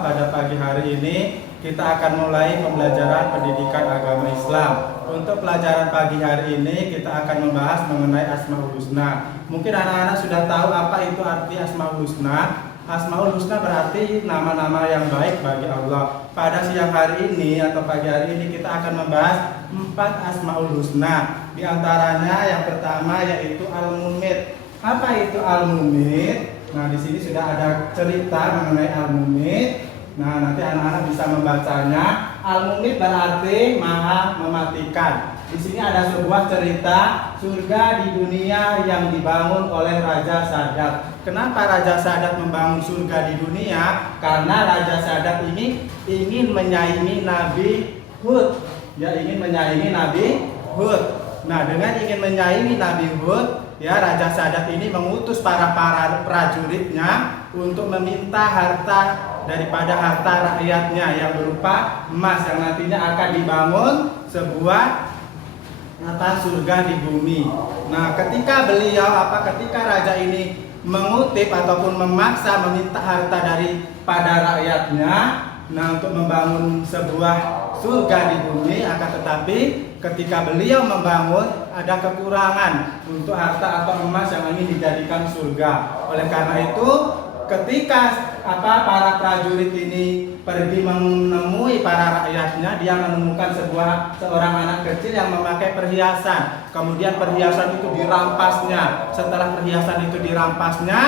Allah, pada pagi hari ini kita akan mulai pembelajaran pendidikan agama Islam. Untuk pelajaran pagi hari ini kita akan membahas mengenai Asmaul Husna. Mungkin anak-anak sudah tahu apa itu arti Asmaul Husna. Asmaul Husna berarti nama-nama yang baik bagi Allah. Pada siang hari ini atau pagi hari ini kita akan membahas 4 Asmaul Husna. Di antaranya yang pertama yaitu Al-Mumit. Apa itu Al-Mumit? Nah, di sini sudah ada cerita mengenai Al-Mumit. Nah, nanti anak-anak bisa membacanya. Al-Mumit berarti Maha Mematikan. Di sini ada sebuah cerita surga di dunia yang dibangun oleh Raja Sadat. Kenapa Raja Sadat membangun surga di dunia? Karena Raja Sadat ini ingin menyaingi Nabi Hud. Ya, ingin menyaingi Nabi Hud. Nah, dengan ingin menyaingi Nabi Hud, ya, Raja Sadat ini mengutus para prajuritnya untuk meminta harta daripada harta rakyatnya yang berupa emas yang nantinya akan dibangun sebuah surga di bumi. Nah, ketika ketika raja ini mengutip ataupun memaksa meminta harta daripada rakyatnya, nah, untuk membangun sebuah surga di bumi, akan tetapi ketika beliau membangun ada kekurangan untuk harta atau emas yang ingin dijadikan surga. Oleh karena itu, ketika para prajurit ini pergi menemui para rakyatnya, dia menemukan seorang anak kecil yang memakai perhiasan. Kemudian perhiasan itu dirampasnya. Setelah perhiasan itu dirampasnya,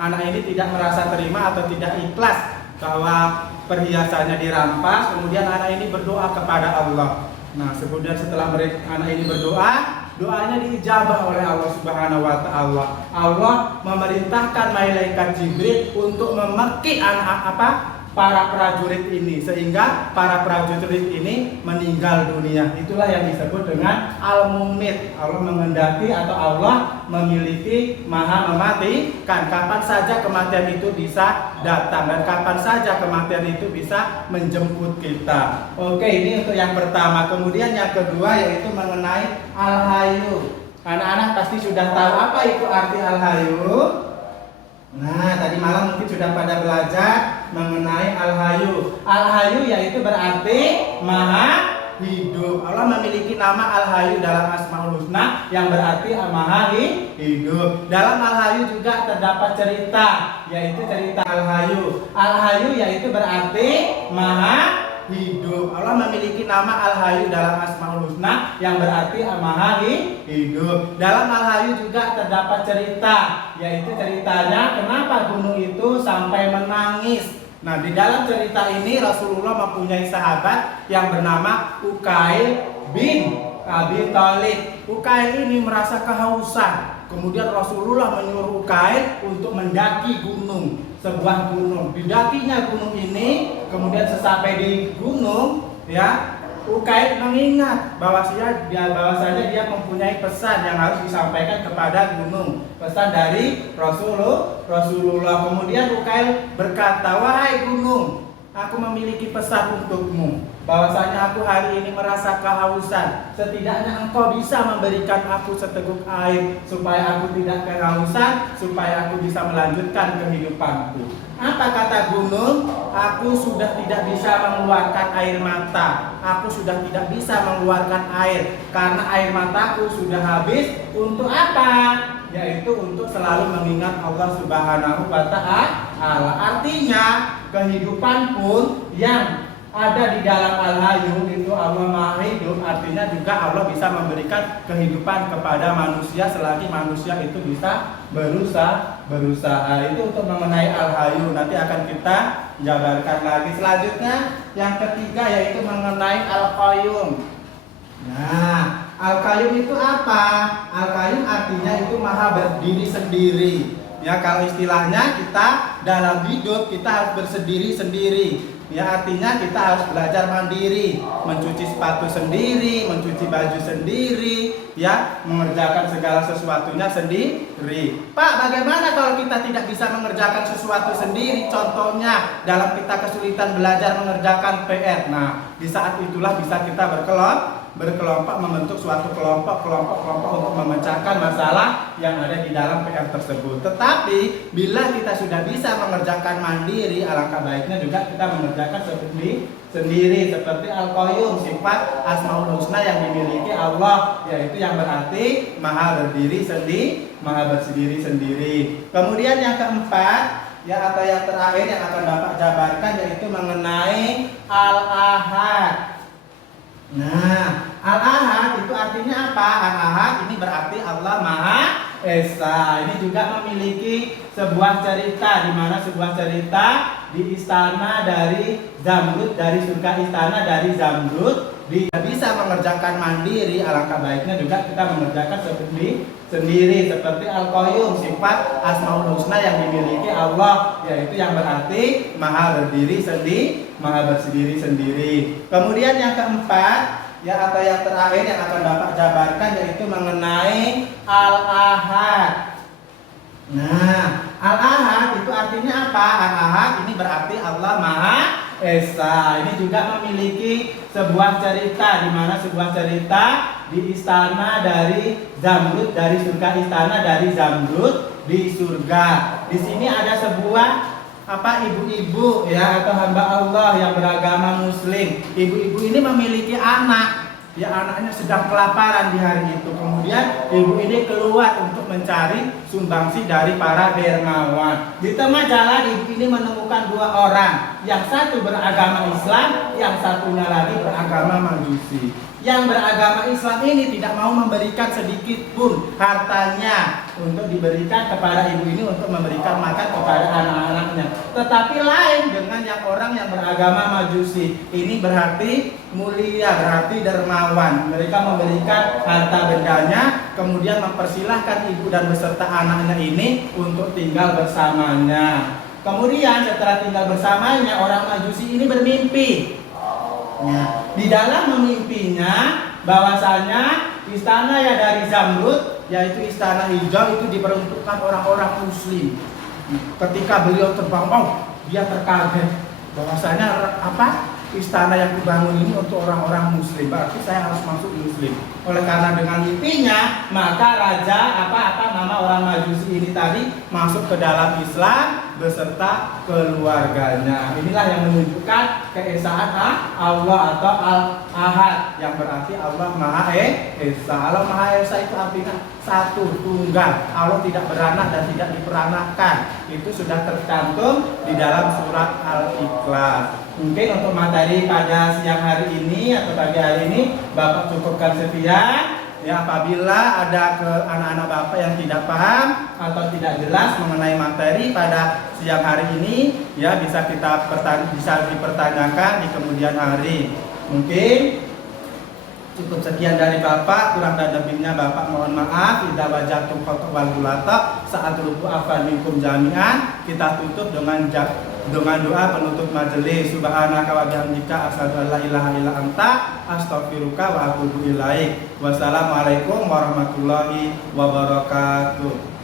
anak ini tidak merasa terima atau tidak ikhlas bahwa perhiasannya dirampas. Kemudian anak ini berdoa kepada Allah. Nah, kemudian setelah anak ini berdoa, doanya diijabah oleh Allah Subhanahu wa Ta'ala. Allah memerintahkan malaikat Jibril untuk memekik para prajurit ini, sehingga para prajurit ini meninggal dunia. Itulah yang disebut dengan Al-Mumit. Allah mengendaki atau Allah memiliki Maha Mematikan. Kapan saja kematian itu bisa datang dan kapan saja kematian itu bisa menjemput kita. Oke, ini untuk yang pertama. Kemudian yang kedua yaitu mengenai Al-Hayyu. Anak-anak pasti sudah tahu apa itu arti Al-Hayyu. Nah, tadi malam mungkin sudah pada belajar mengenai Al-Hayyu. Al-Hayyu yaitu berarti Maha Hidup. Allah memiliki nama Al-Hayyu dalam Asmaul Husna yang berarti Maha Hidup. Dalam Al-Hayyu juga terdapat cerita, yaitu cerita Al-Hayyu. Al-Hayyu yaitu berarti Maha Hidup. Allah memiliki nama Al-Hayyu dalam Asmaul Husna yang berarti Maha Hidup. Dalam Al-Hayyu juga terdapat cerita, yaitu ceritanya kenapa gunung itu sampai menangis. Nah, di dalam cerita ini Rasulullah mempunyai sahabat yang bernama Uqail bin Abi Thalib. Uqail ini merasa kehausan. Kemudian Rasulullah menyuruh Uqail untuk mendaki gunung, sebuah gunung. Didakinya gunung ini, kemudian sesampai di gunung, ya, Uqail mengingat bahwasanya dia mempunyai pesan yang harus disampaikan kepada gunung. Pesan dari Rasulullah. Kemudian Uqail berkata, "Wahai gunung, aku memiliki pesan untukmu, bahwasanya aku hari ini merasa kehausan. Setidaknya engkau bisa memberikan aku seteguk air supaya aku tidak kehausan, supaya aku bisa melanjutkan kehidupanku." Apa kata gunung? "Aku sudah tidak bisa mengeluarkan air mata. Aku sudah tidak bisa mengeluarkan air karena air mataku sudah habis." Untuk apa? Yaitu untuk selalu mengingat Allah Subhanahu wa Ta'ala. Artinya kehidupan pun yang ada di dalam Al-Hayyu itu Allah Maha Hidup, artinya juga Allah bisa memberikan kehidupan kepada manusia selagi manusia itu bisa berusaha. Itu untuk mengenai Al-Hayyu. Nanti akan kita jabarkan lagi. Selanjutnya yang ketiga yaitu mengenai Al-Qayyum. Nah, Al-Qayyum itu apa? Al-Qayyum artinya itu Maha berdiri sendiri. Ya, kalau istilahnya kita dalam hidup kita harus bersendiri sendiri. Ya, artinya kita harus belajar mandiri, mencuci sepatu sendiri, mencuci baju sendiri, ya, mengerjakan segala sesuatunya sendiri. Pak, bagaimana kalau kita tidak bisa mengerjakan sesuatu sendiri? Contohnya dalam kita kesulitan belajar mengerjakan PR. Nah, di saat itulah bisa kita berkelompok membentuk suatu kelompok untuk memecahkan masalah yang ada di dalam PR tersebut. Tetapi bila kita sudah bisa mengerjakan mandiri, alangkah baiknya juga kita mengerjakan sendiri seperti Al-Qayyum, sifat Asmaul Husna yang dimiliki Allah, yaitu yang berarti maha berdiri sendiri. Kemudian yang keempat, ya, atau yang terakhir yang akan Bapak jabarkan, yaitu mengenai Al-Ahad. Nah, Al-Ahad itu artinya apa? Al-Ahad ini berarti Allah Maha Esa. Ini juga memiliki sebuah cerita, di mana sebuah cerita di istana dari Zamrud, dari surga istana dari Zamrud. Dia bisa mengerjakan mandiri, alangkah baiknya juga kita mengerjakan sendiri seperti Al-Qayyum, sifat Asmaul Husna yang dimiliki Allah, yaitu yang berarti maha berdiri sendiri. Kemudian yang keempat, ya, atau yang terakhir yang akan Bapak jabarkan, yaitu mengenai Al-Ahad. Nah, Al-Ahad itu artinya apa? Al-Ahad ini berarti Allah Maha Esa. Ini juga memiliki sebuah cerita, di mana sebuah cerita di istana dari Zamrud, dari surga istana dari Zamrud di surga. Di sini ada sebuah ibu-ibu, ya, atau hamba Allah yang beragama Muslim. Ibu-ibu ini memiliki anak. Ya, anaknya sedang kelaparan di hari itu. Kemudian ibu ini keluar untuk mencari sumbangsi dari para dermawan. Di tengah jalan ibu ini menemukan dua orang. Yang satu beragama Islam, yang satunya lagi beragama Majusi. Yang beragama Islam ini tidak mau memberikan sedikit pun hartanya untuk diberikan kepada ibu ini untuk memberikan makan kepada anak-anaknya. Tetapi lain dengan orang yang beragama Majusi. Ini berarti mulia, berarti dermawan. Mereka memberikan harta bendanya, kemudian mempersilahkan ibu dan beserta anaknya ini untuk tinggal bersamanya. Kemudian setelah tinggal bersamanya, orang Majusi ini bermimpi. Ya, di dalam memimpinya bahwasanya istana ya dari Zamrud, yaitu istana hijau, itu diperuntukkan orang-orang Muslim. Ketika beliau terbang, dia terkaget bahwasanya istana yang dibangun ini untuk orang-orang Muslim, berarti saya harus masuk Muslim. Oleh karena dengan mimpinya, maka raja nama orang Majusi ini tadi masuk ke dalam Islam beserta keluarganya. Inilah yang menunjukkan keesaan Allah atau Al-Ahad, yang berarti Allah Maha Esa. Allah Maha Esa itu artinya satu, tunggal. Allah tidak beranak dan tidak diperanakkan. Itu sudah tercantum di dalam surat Al-Ikhlas. Mungkin untuk materi pada siang hari ini atau pagi hari ini Bapak cukupkan sekian. Ya, apabila ada ke anak-anak Bapak yang tidak paham atau tidak jelas mengenai materi pada siang hari ini, ya bisa dipertanyakan di kemudian hari. Mungkin cukup sekian dari Bapak, kurang dan lebihnya Bapak mohon maaf. Idza wajatum khata wal gulata saat lupu afan minkum jami'an. Kita tutup dengan doa penutup majelis. Subhanaka wa bihamdika asyhadu an la ilaha illa anta astaghfiruka wa atubu ilaik. Wassalamualaikum warahmatullahi wabarakatuh.